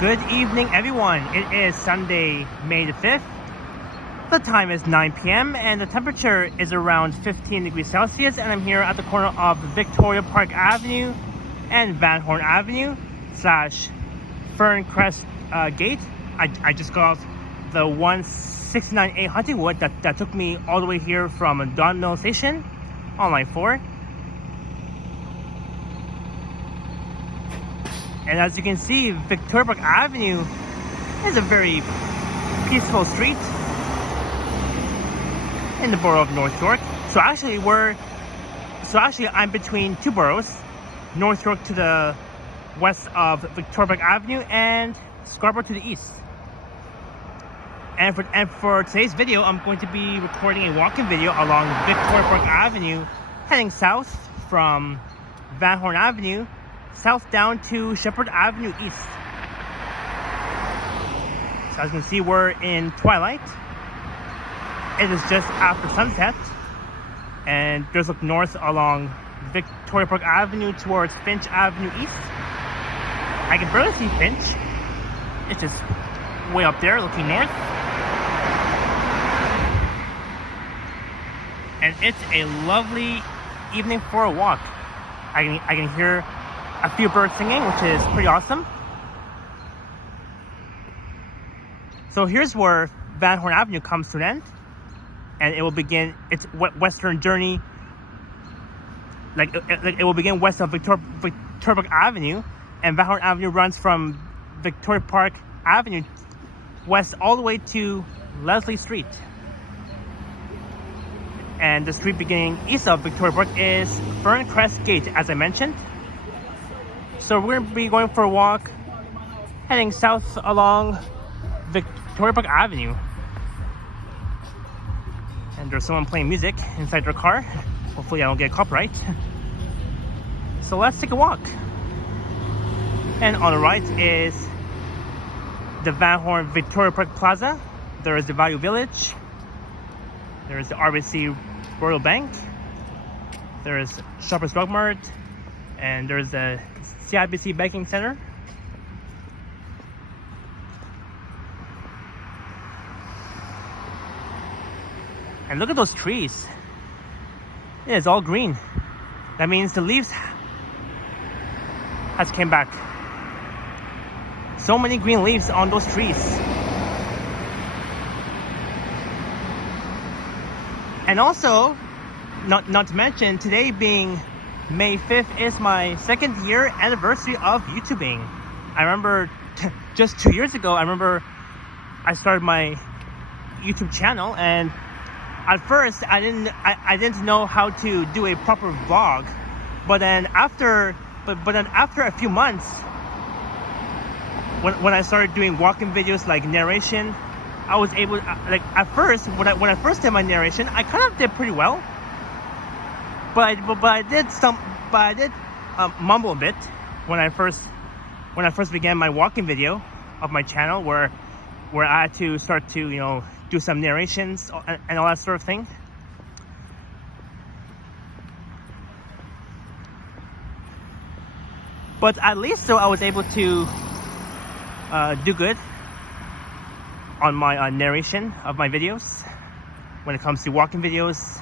Good evening, everyone. It is Sunday, May the 5th. The time is 9 p.m. and the temperature is around 15 degrees Celsius, and I'm here at the corner of Victoria Park Avenue and Van Horne Avenue / Ferncrest Gate. I just got off the 169A Huntingwood that took me all the way here from Don Mill Station on line 4. And as you can see, Victoria Park Avenue is a very peaceful street in the borough of North York. So actually I'm between two boroughs, North York to the west of Victoria Park Avenue and Scarborough to the east. And for today's video, I'm going to be recording a walking video along Victoria Park Avenue, heading south from Van Horne Avenue, south down to Sheppard Avenue east. So as you can see, we're in Twilight. It is just after sunset, and just look north along Victoria Park Avenue towards Finch Avenue east. I can barely see Finch. It's just way up there looking north. And it's a lovely evening for a walk. I can hear a few birds singing, which is pretty awesome. So here's where Van Horne Avenue comes to an end, and it will begin its western journey. Like it will begin west of Victoria Park Avenue, and Van Horne Avenue runs from Victoria Park Avenue west all the way to Leslie Street. And the street beginning east of Victoria Park is Ferncrest Gate, as I mentioned. So we're going to be going for a walk, heading south along Victoria Park Avenue. And there's someone playing music inside their car. Hopefully I don't get copyright. So let's take a walk. And on the right is the Van Horne Victoria Park Plaza. There is the Value Village. There is the RBC Royal Bank. There is Shoppers Drug Mart. And there's the CIBC Banking Center. And look at those trees. It is all green. That means the leaves has came back. So many green leaves on those trees. And also, not to mention, today being May 5th is my second year anniversary of YouTubing. I remember just 2 years ago, I started my YouTube channel, and at first I didn't know how to do a proper vlog. But then after a few months, when I started doing walking videos like narration, I was able, like at first when I first did my narration, I kind of did pretty well. But I did mumble a bit when I first began my walking video of my channel, where I had to start to do some narrations and all that sort of thing. But at least though I was able to do good on my narration of my videos when it comes to walking videos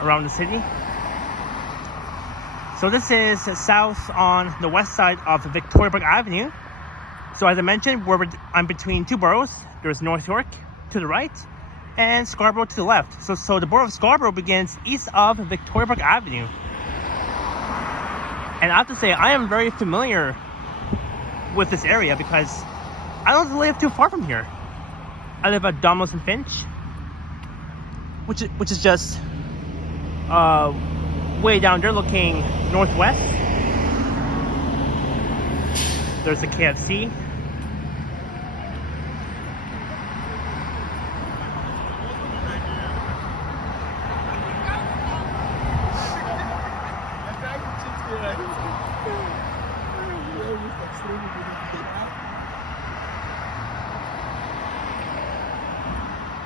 around the city. So this is south on the west side of Victoria Park Avenue. So as I mentioned, I'm between two boroughs. There's North York to the right and Scarborough to the left. So the borough of Scarborough begins east of Victoria Park Avenue. And I have to say, I am very familiar with this area because I don't live too far from here. I live at Domino's and Finch, which is just way down there looking northwest. There's the KFC.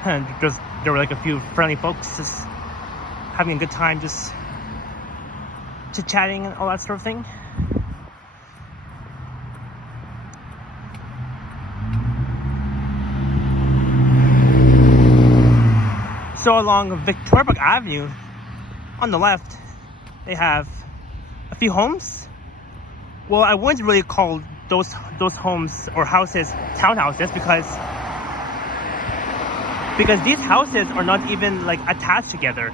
And there were like a few friendly folks just having a good time, just chit-chatting and all that sort of thing. So along Victoria Park Avenue, on the left, they have a few homes. Well, I wouldn't really call those homes or houses townhouses because these houses are not even like attached together.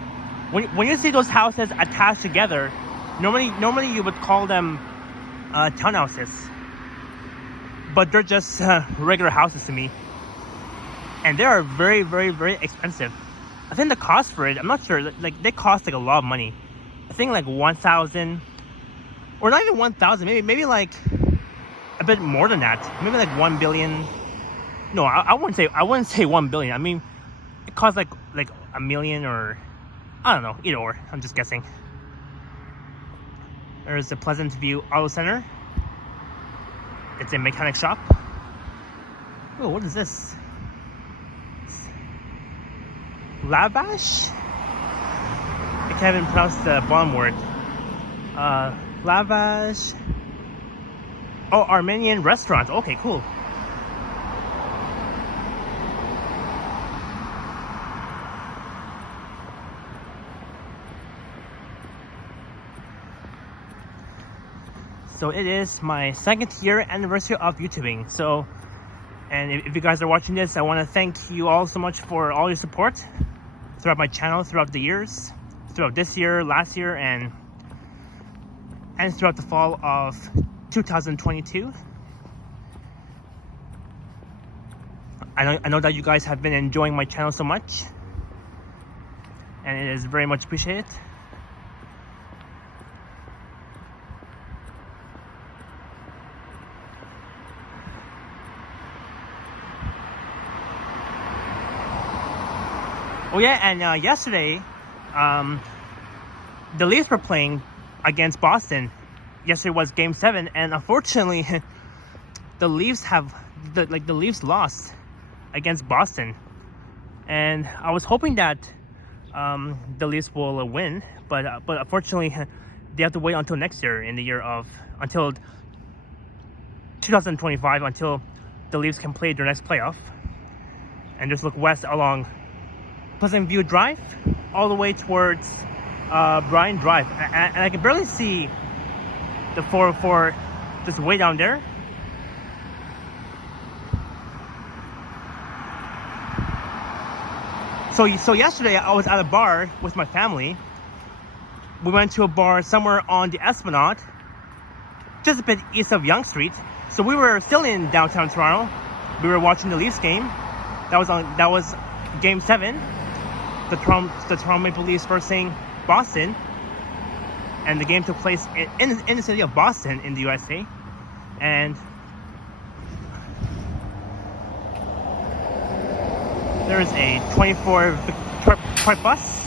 When you see those houses attached together, normally you would call them townhouses, but they're just regular houses to me, and they are very, very, very expensive. I think the cost for it, I'm not sure, like they cost like a lot of money. I think like 1,000, or not even 1,000, maybe like a bit more than that. Maybe like 1 billion. No, I wouldn't say 1 billion. I mean, it costs like a million, or I don't know, either or. I'm just guessing. There's the Pleasant View Auto Center. It's a mechanic shop. Oh, what is this? Lavash? I can't even pronounce the bottom word. Lavash. Oh, Armenian restaurant. Okay, cool. So it is my 2nd year anniversary of YouTubing. So, and if you guys are watching this, I want to thank you all so much for all your support throughout my channel, throughout the years, throughout this year, last year, and throughout the fall of 2022. I know that you guys have been enjoying my channel so much, and it is very much appreciated. Oh yeah, and yesterday, the Leafs were playing against Boston. Yesterday was Game 7, and unfortunately, the Leafs lost against Boston. And I was hoping that the Leafs will win, but unfortunately, they have to wait until next year, until 2025, until the Leafs can play their next playoff. And just look west along Pleasant View Drive all the way towards Bryan Drive, and I can barely see the 404 just way down there. So yesterday I was at a bar with my family. We went to a bar somewhere on the Esplanade, just a bit east of Yonge Street. So we were still in downtown Toronto. We were watching the Leafs game. That was Game 7. The Toronto Maple Leafs versus Boston, and the game took place in the city of Boston in the USA. And there is a 24 Victoria Park bus.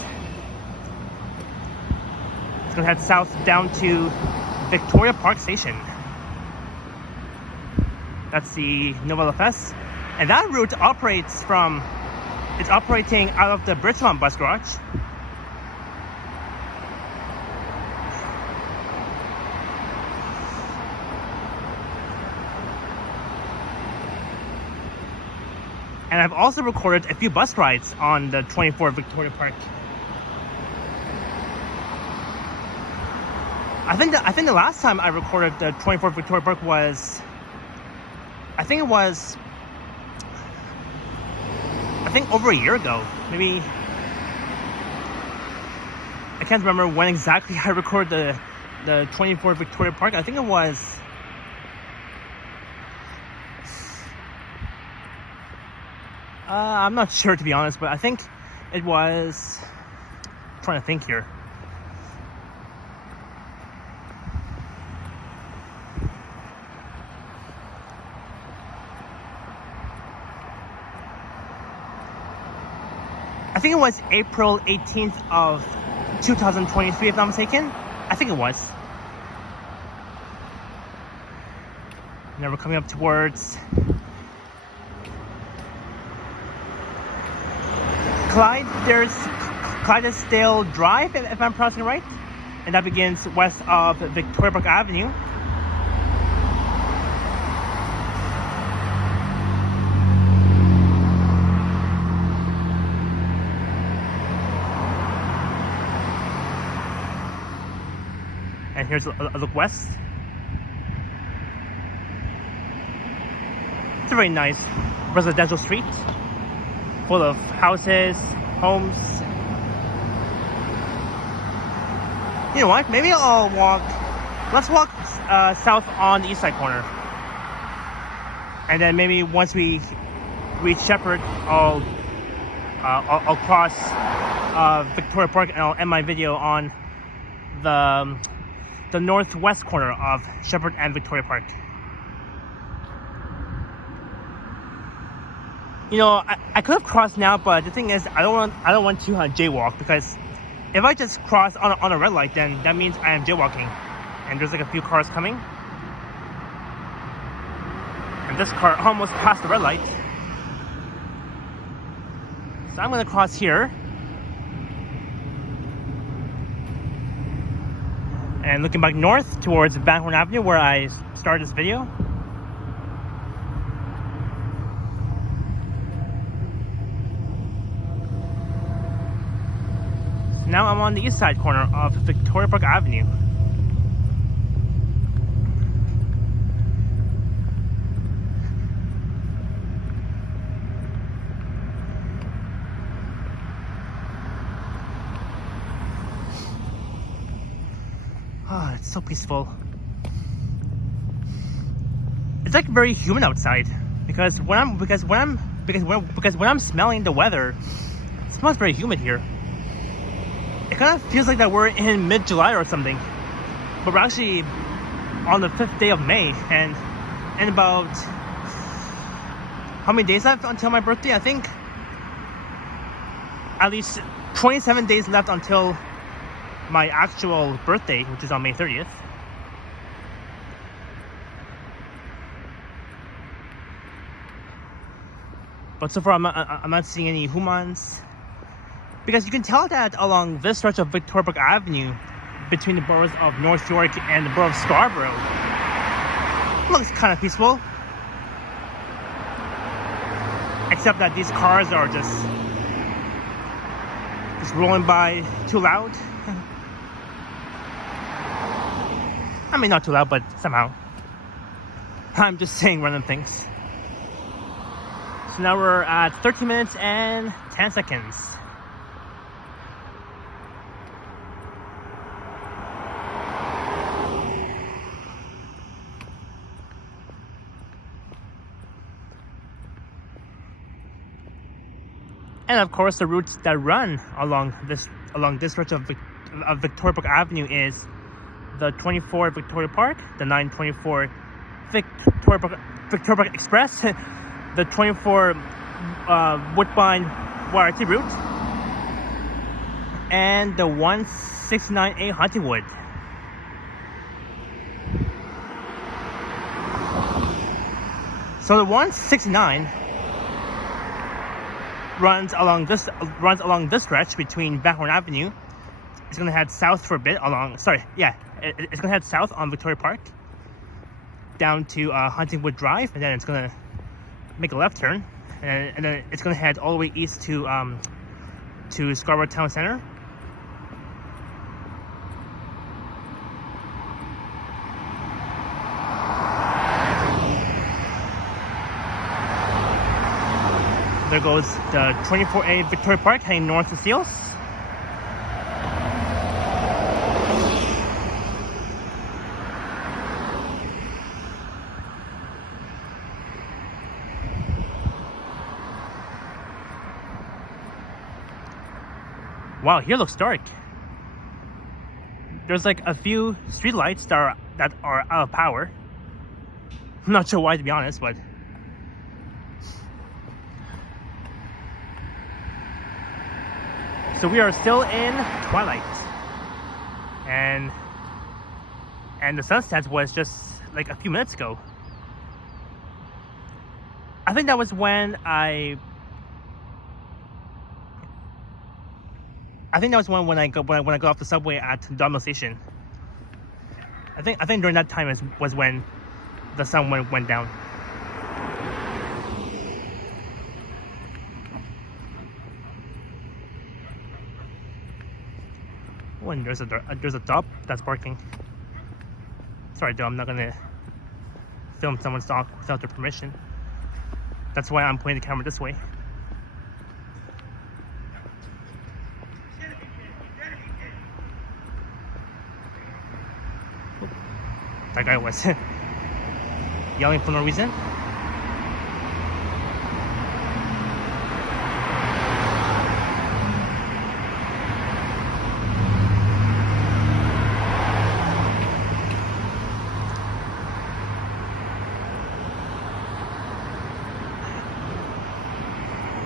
It's gonna head south down to Victoria Park Station. That's the Nouvelle Fest, and that route operates from. It's operating out of the Bridgemont bus garage. And I've also recorded a few bus rides on the 24 Victoria Park. I think the last time I recorded the 24 Victoria Park was, I think over a year ago. Maybe, I can't remember when exactly I recorded the 24 Victoria Park. I think it was I'm not sure, to be honest, but I think it was, I'm trying to think here. I think it was April 18th of 2023, if I'm not mistaken. I think it was. Now we're coming up towards Clydesdale Drive, if I'm pronouncing it right. And that begins west of Victoria Park Avenue. here's a look west. It's a very nice residential street full of houses, homes. You know what? Maybe let's walk south on the east side corner. And then maybe once we reach Sheppard, I'll cross Victoria Park and I'll end my video on the northwest corner of Sheppard and Victoria Park. You know, I could have crossed now, but the thing is, I don't want to jaywalk, because if I just cross on a red light, then that means I am jaywalking. And there's like a few cars coming, and this car almost passed the red light. So I'm gonna cross here. And looking back north towards Van Horne Avenue, where I started this video. So now I'm on the east side corner of Victoria Park Avenue. Oh, it's so peaceful. It's like very humid outside, because when I'm smelling the weather, it smells very humid here. It kind of feels like that we're in mid-July or something, but we're actually on the 5th day of May, and in about how many days left until my birthday? I think at least 27 days left until my actual birthday, which is on May 30th. But so far I'm not seeing any humans, because you can tell that along this stretch of Victoria Park Avenue between the boroughs of North York and the borough of Scarborough, it looks kind of peaceful, except that these cars are just rolling by too loud. I mean, not too loud, but somehow. I'm just saying random things. So now we're at 13 minutes and 10 seconds. And of course, the routes that run along this stretch of Victoria Park Avenue is the 24 Victoria Park, the 924 Victoria Park Express, the 24 Woodbine YRT route, and the 169A Huntingwood. So the 169 runs along this stretch between Van Horne Avenue. It's gonna head south for a bit it's gonna head south on Victoria Park down to Huntingwood Drive, and then it's gonna make a left turn, and then it's gonna head all the way east to Scarborough Town Center. There goes the 24A Victoria Park heading north to Seals. Wow, here looks dark. There's like a few street lights that are out of power. I'm not sure why, to be honest, but so we are still in Twilight, and the sunset was just like a few minutes ago. I think that was when I when I got off the subway at Donmel Station. I think during that time was when the sun went down. Oh, and there's a dog that's barking. Sorry, though, I'm not gonna film someone's dog without their permission. That's why I'm pointing the camera this way. That guy was yelling for no reason.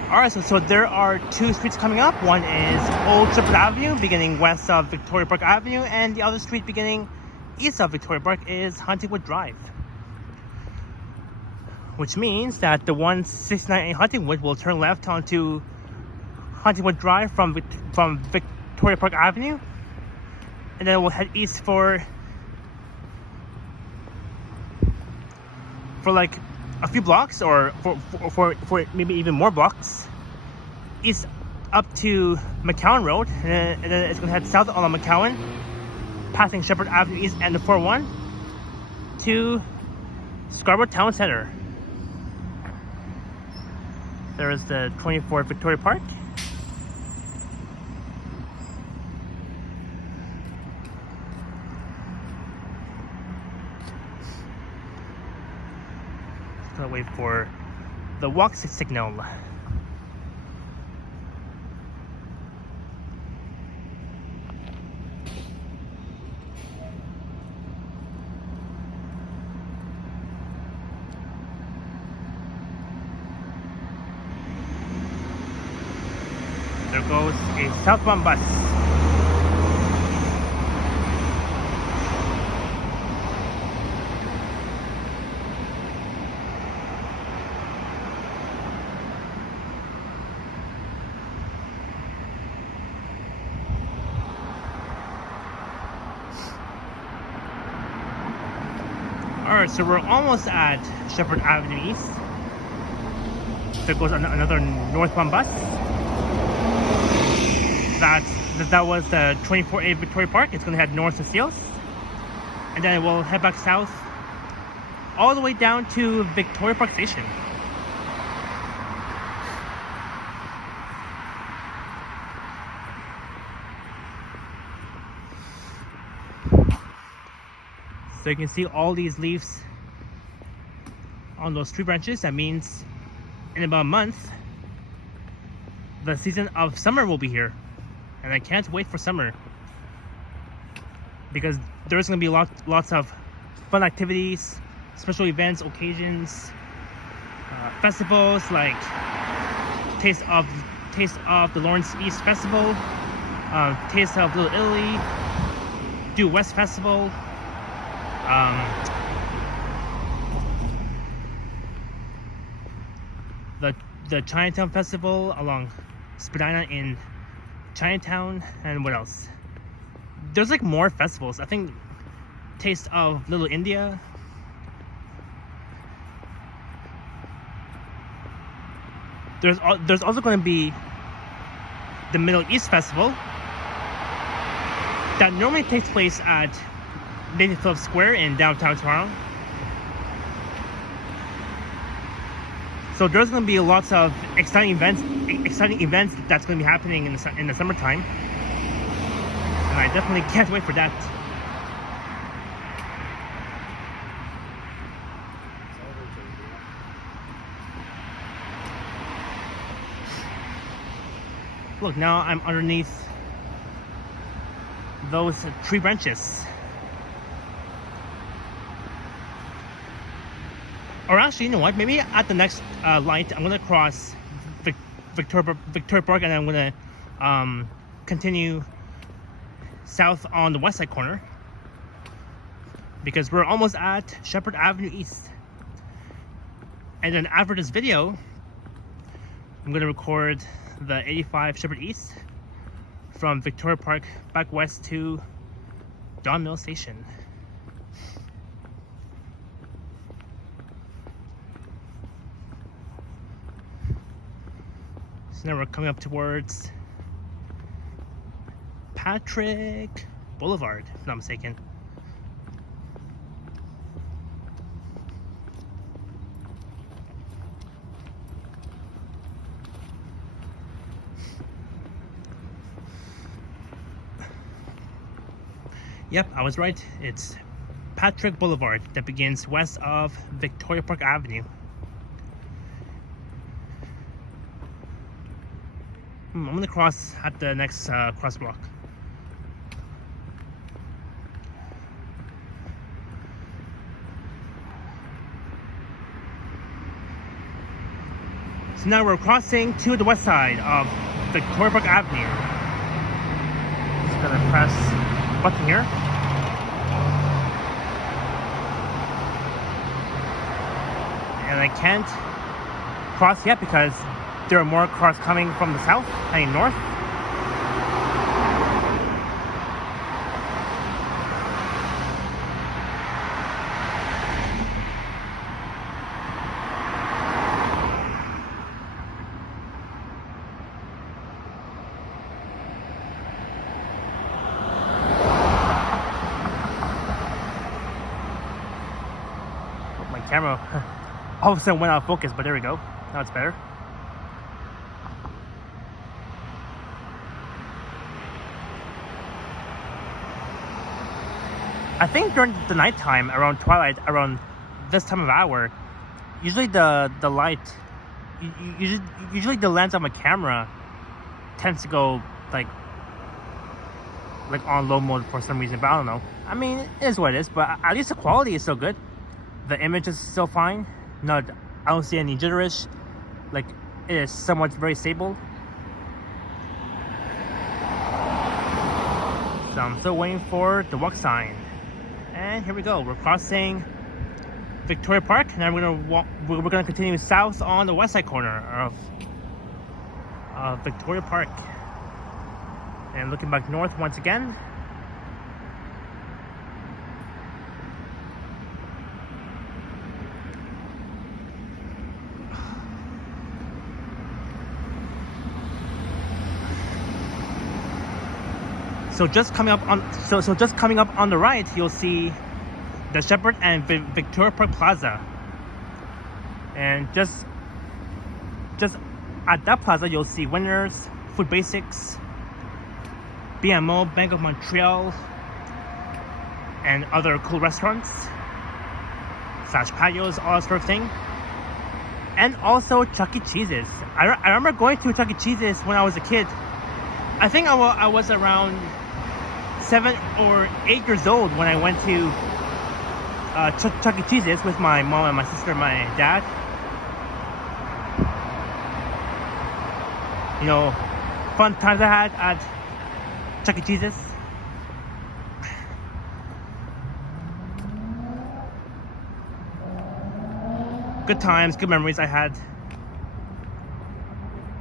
Alright, so there are two streets coming up. One is Old Sheppard Avenue, beginning west of Victoria Park Avenue, and the other street beginning east of Victoria Park is Huntingwood Drive. Which means that the 169 in Huntingwood will turn left onto Huntingwood Drive from Victoria Park Avenue, and then we'll head east for like a few blocks, or for maybe even more blocks, east up to McCowan Road, and then it's going to head south along McCowan, passing Sheppard Avenue East and the 401 to Scarborough Town Center. There is the 24 Victoria Park. Just gonna wait for the walk signal. There goes a southbound bus. Alright, so we're almost at Sheppard Avenue East. There goes another northbound bus. That was the 24A Victoria Park. It's going to head north to Seals, and then it will head back south all the way down to Victoria Park Station. So you can see all these leaves on those tree branches. That means in about a month, the season of summer will be here. And I can't wait for summer, because there's going to be lots of fun activities, special events, occasions, festivals like Taste of the Lawrence East Festival, Taste of Little Italy, Due West Festival, the Chinatown Festival along Spadina in Chinatown, and what else? There's like more festivals. I think Taste of Little India. There's also going to be the Middle East Festival that normally takes place at Nathan Phillips Square in downtown Toronto. So there's going to be lots of exciting events that's going to be happening in the summertime, and I definitely can't wait for that. Look, now I'm underneath those tree branches. Or actually, you know what? Maybe at the next light, I'm gonna cross Victoria Park, and I'm gonna continue south on the west side corner, because we're almost at Sheppard Avenue East. And then after this video, I'm gonna record the 85 Sheppard East from Victoria Park back west to Don Mill Station. So now we're coming up towards Patrick Boulevard, if I'm not mistaken. Yep, I was right. It's Patrick Boulevard that begins west of Victoria Park Avenue. I'm gonna cross at the next crosswalk. So now we're crossing to the west side of Victoria Park Avenue. Just gonna press the button here. And I can't cross yet because there are more cars coming from the south heading north. Oh, my camera all of a sudden went out of focus, but there we go. Now it's better. I think during the nighttime, around Twilight, around this time of hour, usually the light, usually the lens of my camera tends to go like on low mode for some reason, but I don't know. I mean, it is what it is, but at least the quality is still good. The image is still fine. No, I don't see any jitterish. Like, it is somewhat very stable. So I'm still waiting for the walk sign. And here we go. We're crossing Victoria Park, and then we're gonna continue south on the west side corner of Victoria Park. And looking back north once again. So just coming up on the right, you'll see the Sheppard and Victoria Park Plaza. And just at that plaza, you'll see Winners, Food Basics, BMO, Bank of Montreal, and other cool restaurants / patios, all that sort of thing. And also Chuck E. Cheese's. I remember going to Chuck E. Cheese's when I was a kid. I think I was around 7 or 8 years old when I went to Chuck E. Cheese's with my mom and my sister and my dad. You know, fun times I had at Chuck E. Cheese's. Good times, good memories I had.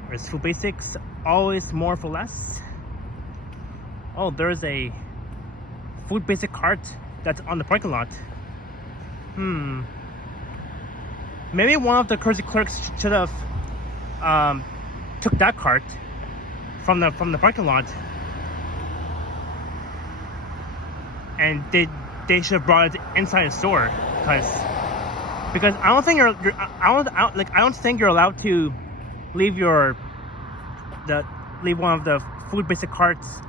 There's Food Basics, always more for less. Oh, there's a Food Basic cart that's on the parking lot. Maybe one of the courtesy clerks should have took that cart from the parking lot, and they should have brought it inside the store, because I don't think I don't think you're allowed to leave leave one of the Food Basic carts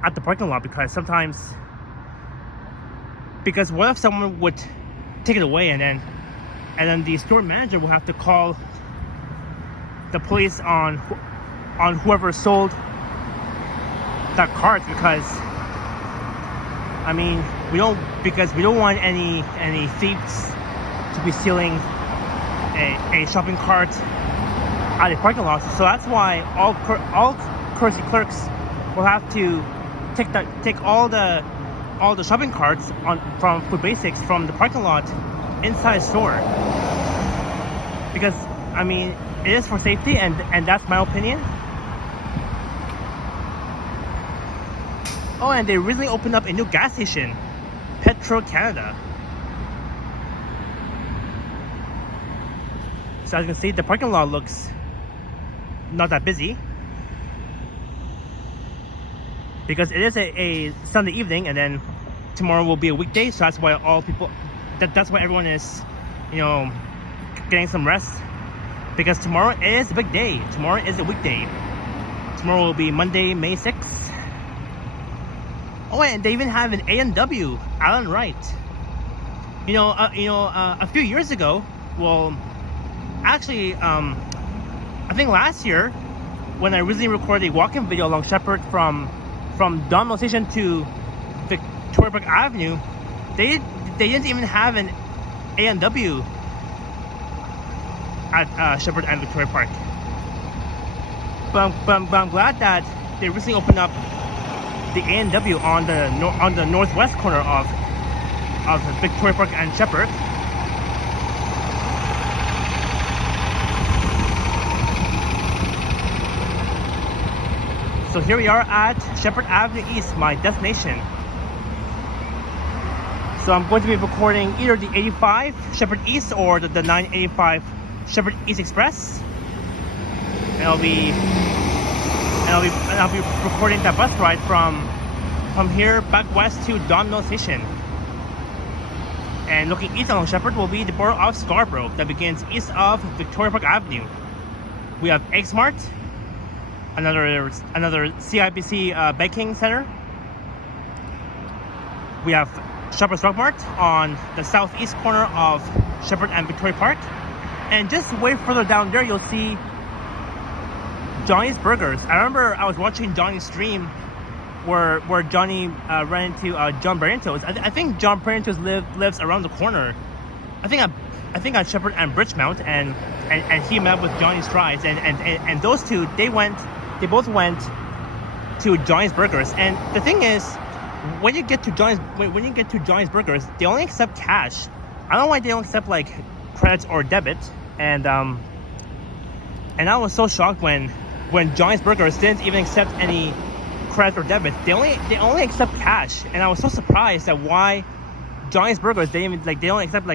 at the parking lot, because what if someone would take it away, and then the store manager will have to call the police on whoever sold that cart, because I mean we don't want any thieves to be stealing a shopping cart out of the parking lot. So that's why all courtesy clerks will have to take all the shopping carts from Food Basics from the parking lot inside the store, because I mean it is for safety, and that's my opinion. Oh, and they recently opened up a new gas station, Petro Canada. So as you can see, the parking lot looks not that busy, because it is a Sunday evening, and then tomorrow will be a weekday. So that's why that's why everyone is, getting some rest, because tomorrow is a big day. Tomorrow is a weekday. Tomorrow will be Monday, May 6th. Oh, and they even have an A&W, Alan Wright. A few years ago, well, actually, I think last year, when I recently recorded a walk-in video along Sheppard from Donmel Station to Victoria Park Avenue, they didn't even have an A&W at Sheppard and Victoria Park. But I'm glad that they recently opened up the A&W on the northwest corner of Victoria Park and Sheppard. So here we are at Sheppard Avenue East, my destination. So I'm going to be recording either the 85 Sheppard East or the 985 Sheppard East Express. And I'll be recording that bus ride from here back west to Donmel Station. And looking east along Sheppard will be the borough of Scarborough that begins east of Victoria Park Avenue. We have Egg Smart, another CIBC baking center. We have Shepherd's Drug Mart on the southeast corner of Sheppard and Victoria Park. And just way further down there, you'll see Johnny's Burgers. I remember I was watching Johnny's stream where Johnny ran into John Barrientos. I think John Barrientos lives around the corner. I think on Sheppard and Bridgemount, and he met with Johnny's Fries, and those two they both went to Johnny's Burgers. And the thing is, when you get to Johnny's Burgers, they only accept cash. I don't know why they don't accept like credit or debit. And I was so shocked when Johnny's Burgers didn't even accept any credit or debit. They only accept cash, and I was so surprised at why Johnny's Burgers they don't accept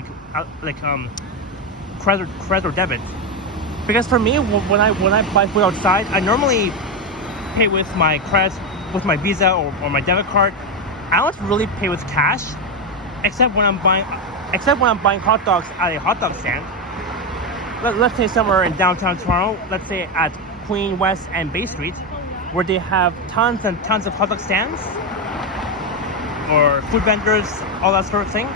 credit or debit. Because for me, when I buy food outside, I normally pay with my credit, with my Visa or my debit card. I don't really pay with cash, except when I'm buying hot dogs at a hot dog stand. Let's say somewhere in downtown Toronto, let's say at Queen, West, and Bay Street, where they have tons and tons of hot dog stands or food vendors, all that sort of thing.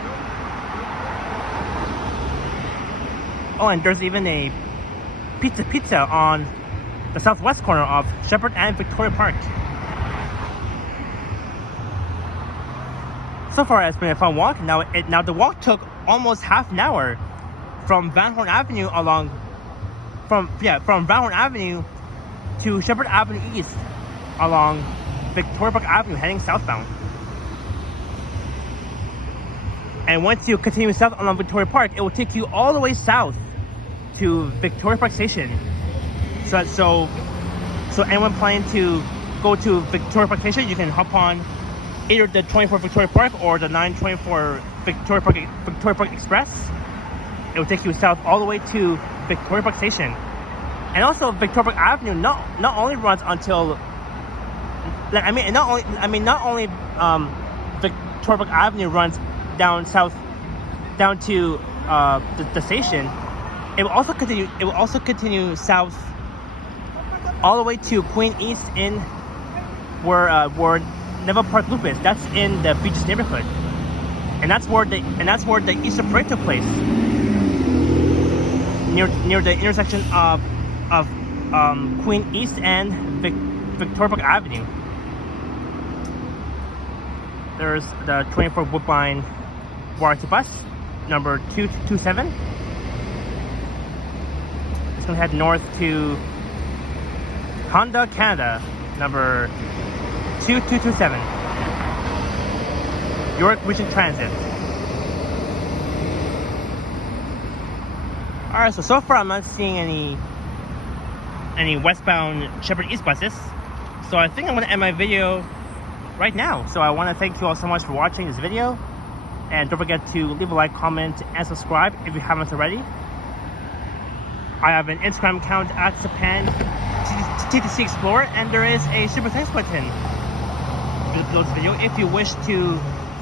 Oh, and there's even a pizza on the southwest corner of Sheppard and Victoria Park. So far, it's been a fun walk. Now the walk took almost half an hour from Van Horne Avenue from Van Horne Avenue to Sheppard Avenue East along Victoria Park Avenue heading southbound. And once you continue south along Victoria Park, it will take you all the way south to Victoria Park Station. So anyone planning to go to Victoria Park Station, you can hop on either the 24 Victoria Park or the 924 Victoria Park Express. It will take you south all the way to Victoria Park Station. And also Victoria Park Avenue not only runs until not only Victoria Park Avenue runs down south down to the station. It will also continue south all the way to Queen East in where Neville Park Loop is. That's in the Beaches neighborhood, and that's where the Easter Parade took place, near the intersection of Queen East and Victoria Park Avenue. There's the 24 Woodbine Warrington bus, number 227. It's going to head north to Honda, Canada, number 2227. York Region Transit. Alright, so far I'm not seeing any westbound Sheppard East buses. So I think I'm going to end my video right now. So I want to thank you all so much for watching this video. And don't forget to leave a like, comment, and subscribe if you haven't already. I have an Instagram account at Japan TTC Explorer, and there is a super thanks button below this video if you wish to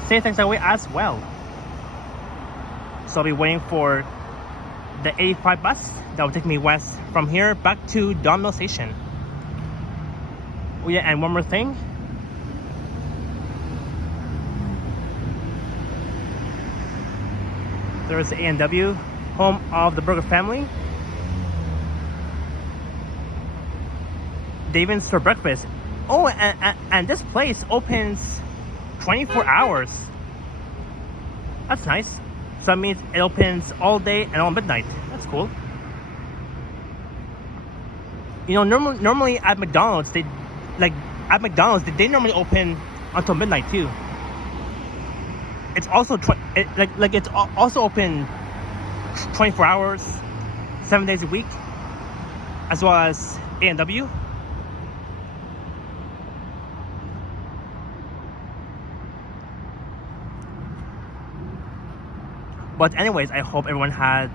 say thanks that way as well. So I'll be waiting for the 85 bus that will take me west from here back to Donmel Station. Oh yeah, and one more thing. There's the A&W, home of the burger family. They even serve breakfast. Oh, and this place opens 24 hours. That's nice. So that means it opens all day and all midnight. That's cool. You know, normally at McDonald's, they normally open until midnight too. It's also it's also open 24 hours, 7 days a week, as well as A&W. But anyways, I hope everyone had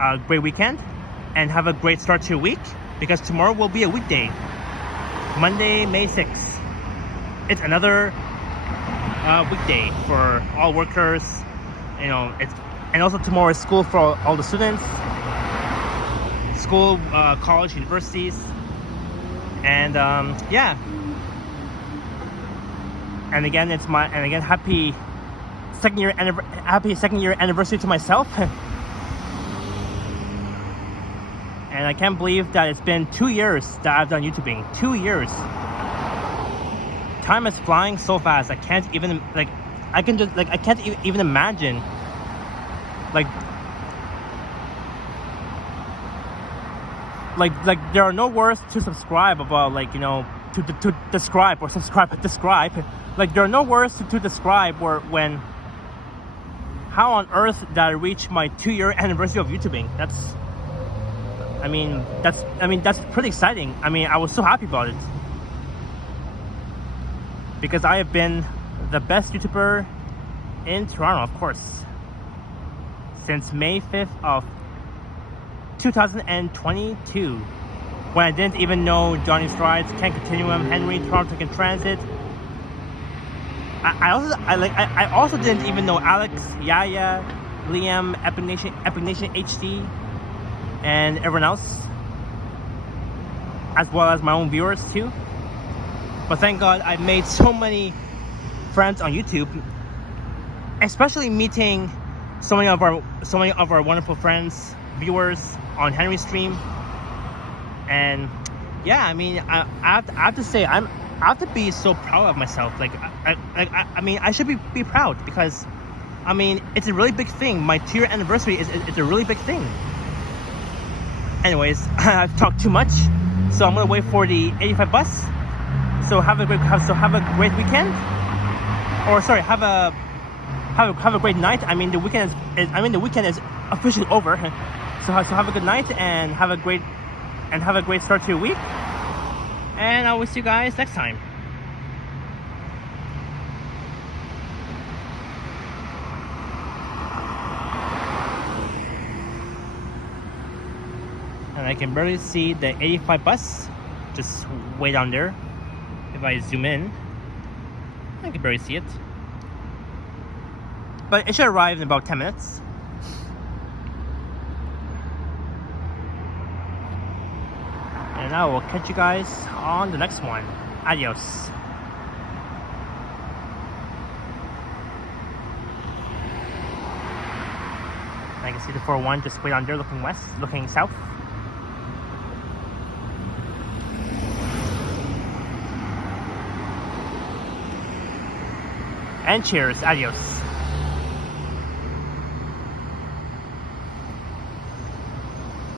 a great weekend and have a great start to your week, because tomorrow will be a weekday. Monday, May 6th. It's another weekday for all workers. You know, and also tomorrow is school for all the students. School, college, universities, and yeah. And again, happy second year anniversary to myself. And I can't believe that it's been 2 years that I've done YouTubing. 2 years. Time is flying so fast. I can't even imagine. Like there are no words to subscribe about, like, you know, to describe or describe. Like there are no words to describe when how on earth did I reach my 2-year anniversary of YouTubing. That's pretty exciting. I mean, I was so happy about it, because I have been the best YouTuber in Toronto, of course, since May 5th of 2022, when I didn't even know Johnny Strides, Ken Continuum, Henry, Toronto Tech and Transit. I also didn't even know Alex, Yaya, Liam, Epic Nation HD, and everyone else, as well as my own viewers too. But thank God I've made so many friends on YouTube, especially meeting so many of our wonderful friends, viewers on Henry's stream. And yeah, I mean, I have to say, I have to be so proud of myself. I mean, I should be proud, because I mean, it's a really big thing. My 2-year anniversary is a really big thing. Anyways, I've talked too much, so I'm gonna wait for the 85 bus. So have a great weekend, or sorry, have a great night. I mean, the weekend is officially over. So have a good night and have a great start to your week. And I will see you guys next time. And I can barely see the 85 bus, just way down there. If I zoom in, I can barely see it. But it should arrive in about 10 minutes. And I will catch you guys on the next one. Adios. I can see the 401 just way down there, looking south. And cheers. Adios.